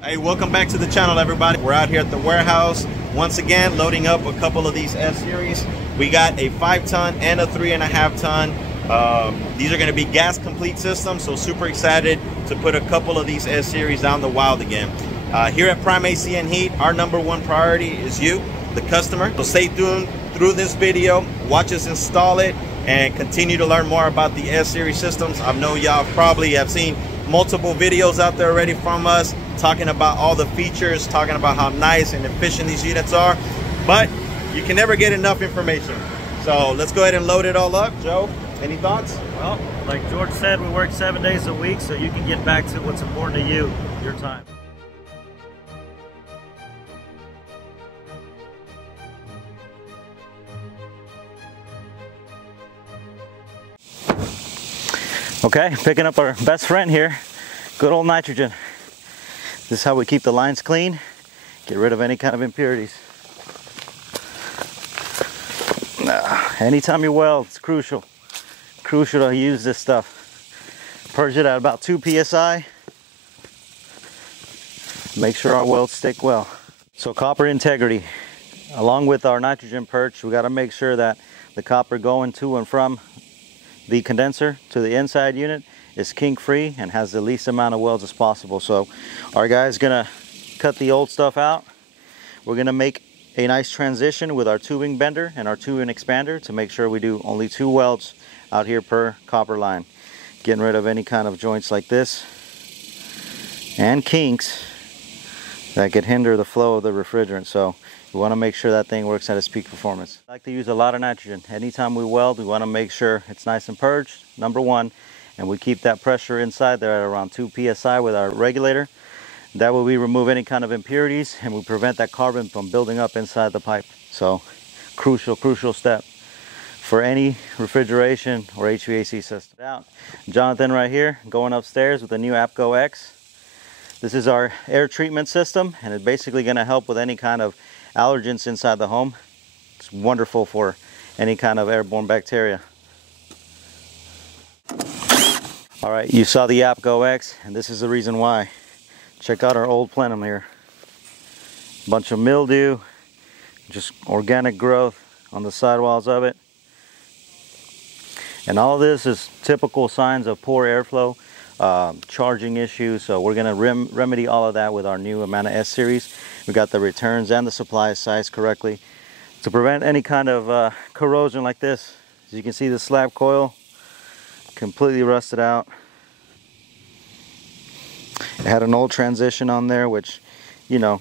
Hey, welcome back to the channel, everybody. We're out here at the warehouse once again, loading up a couple of these S-Series. We got a 5-ton and a 3.5 ton. These are going to be gas complete systems, so super excited to put a couple of these S-Series down the wild again. Here at Prime AC and Heat, our #1 priority is you, the customer. So stay tuned through this video, watch us install it, and continue to learn more about the S-Series systems. I know y'all probably have seen multiple videos out there already from us talking about all the features, talking about how nice and efficient these units are, but you can never get enough information. So let's go ahead and load it all up. Joe, any thoughts? Well, like George said, we work 7 days a week, so you can get back to what's important to you, your time. Okay, picking up our best friend here, good old nitrogen. This is how we keep the lines clean, get rid of any kind of impurities. Anytime you weld, it's crucial to use this stuff. Purge it at about 2 psi. Make sure our welds stick well. So copper integrity, along with our nitrogen purge, we got to make sure that the copper going to and from the condenser to the inside unit is kink free and has the least amount of welds as possible. So our guy's gonna cut the old stuff out. We're gonna make a nice transition with our tubing bender and our tubing expander to make sure we do only 2 welds out here per copper line. Getting rid of any kind of joints like this and kinks that could hinder the flow of the refrigerant. So we want to make sure that thing works at its peak performance. I like to use a lot of nitrogen. Anytime we weld, we want to make sure it's nice and purged, #1, and we keep that pressure inside there at around 2 psi with our regulator. That way we remove any kind of impurities and we prevent that carbon from building up inside the pipe. So crucial step for any refrigeration or HVAC system. Out. Jonathan right here going upstairs with the new APCO X. This is our air treatment system, and it's basically going to help with any kind of allergens inside the home. It's wonderful for any kind of airborne bacteria. All right, you saw the APCO X, and this is the reason why. Check out our old plenum here. Bunch of mildew, just organic growth on the sidewalls of it. And all this is typical signs of poor airflow, charging issues. So we're going to remedy all of that with our new Amana S-Series. We got the returns and the supplies sized correctly to prevent any kind of corrosion like this. As you can see, the slab coil completely rusted out. It had an old transition on there, which, you know,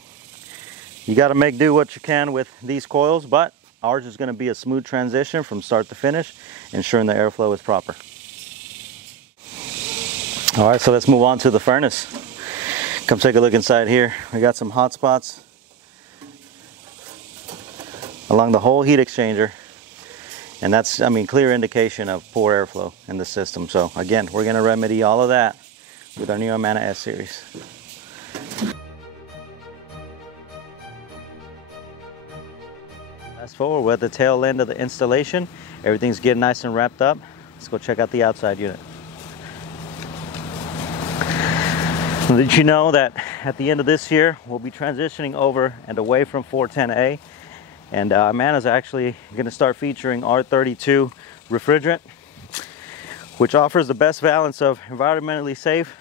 you got to make do what you can with these coils, but ours is going to be a smooth transition from start to finish, ensuring the airflow is proper. All right, so let's move on to the furnace. Come take a look inside here. We got some hot spots along the whole heat exchanger, and that's, I mean, clear indication of poor airflow in the system. So again, we're going to remedy all of that with our new Amana S-Series. Fast forward, we're at the tail end of the installation. Everything's getting nice and wrapped up. Let's go check out the outside unit. Did you know that at the end of this year, we'll be transitioning over and away from 410A, and Amana's actually going to start featuring R32 refrigerant, which offers the best balance of environmentally safe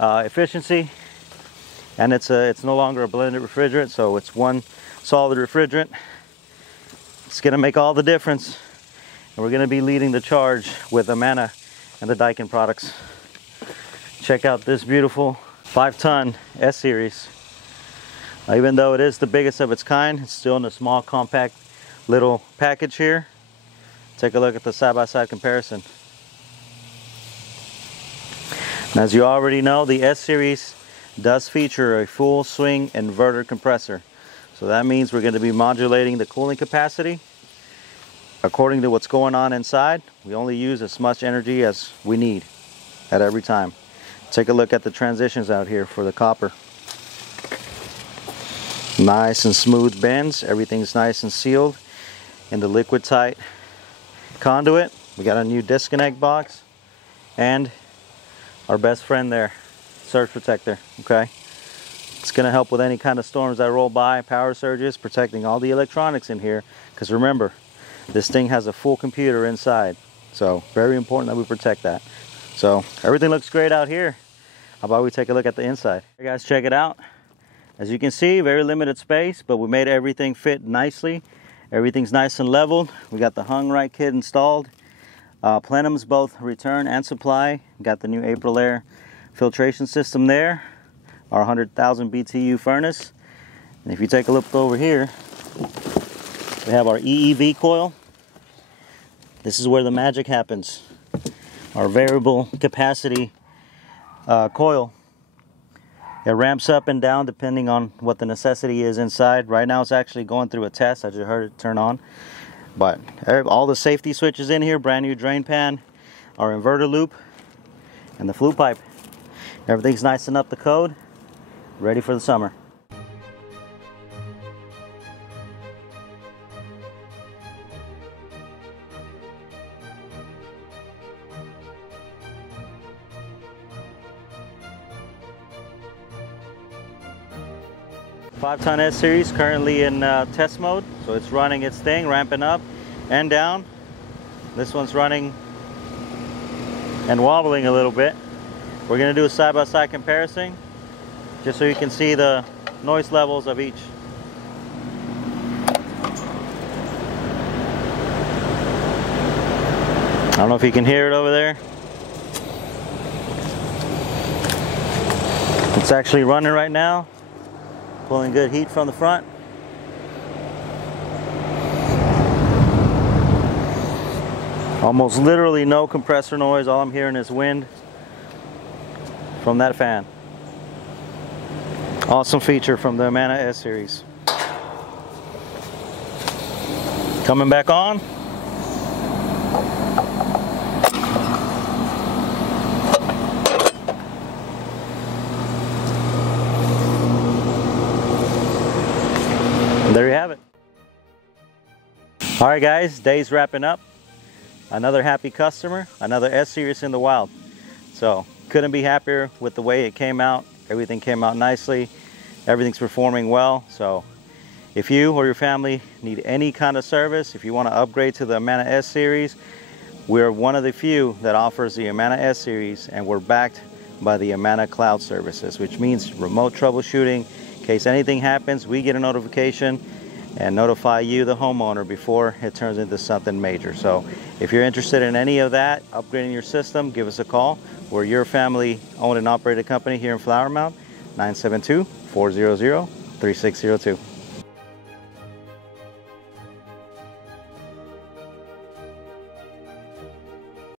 efficiency, and it's no longer a blended refrigerant, so it's one solid refrigerant. It's going to make all the difference, and we're going to be leading the charge with Amana and the Daikin products. Check out this beautiful 5-ton S-Series. Even though it is the biggest of its kind, it's still in a small, compact little package here. Take a look at the side-by-side comparison. And as you already know, the S-Series does feature a full swing inverter compressor. So that means we're going to be modulating the cooling capacity according to what's going on inside. We only use as much energy as we need at every time. Take a look at the transitions out here for the copper. Nice and smooth bends. Everything's nice and sealed in the liquid tight conduit. We got a new disconnect box and our best friend there, surge protector. Okay, It's going to help with any kind of storms that roll by, power surges, protecting all the electronics in here. Because remember, this thing has a full computer inside. So very important that we protect that. So everything looks great out here. How about we take a look at the inside? Hey guys, check it out. As you can see, very limited space, but we made everything fit nicely. Everything's nice and leveled. We got the hung right kit installed. Plenums both return and supply. Got the new April Air filtration system there. Our 100,000 BTU furnace. And if you take a look over here, we have our EEV coil. This is where the magic happens. Our variable capacity coil. It ramps up and down depending on what the necessity is inside. Right now it's actually going through a test. I just heard it turn on. But all the safety switches in here, brand new drain pan, our inverter loop, and the flue pipe. Everything's nice and up to code, ready for the summer. Five-ton S-Series currently in test mode, so it's running its thing, ramping up and down. This one's running and wobbling a little bit. We're going to do a side-by-side comparison just so you can see the noise levels of each. I don't know if you can hear it over there. It's actually running right now. Pulling good heat from the front. Almost literally no compressor noise. All I'm hearing is wind from that fan. Awesome feature from the Amana S-Series. Coming back on. And there you have it. All right guys, day's wrapping up. Another happy customer, another S-Series in the wild. So couldn't be happier with the way it came out. Everything came out nicely. Everything's performing well. So if you or your family need any kind of service, if you want to upgrade to the Amana S-Series, we're one of the few that offers the Amana S-Series, and we're backed by the Amana Cloud Services, which means remote troubleshooting. In case anything happens, we get a notification and notify you, the homeowner, before it turns into something major. So if you're interested in any of that, upgrading your system, give us a call. We're your family owned and operated company here in Flower Mound, 972-400-3602.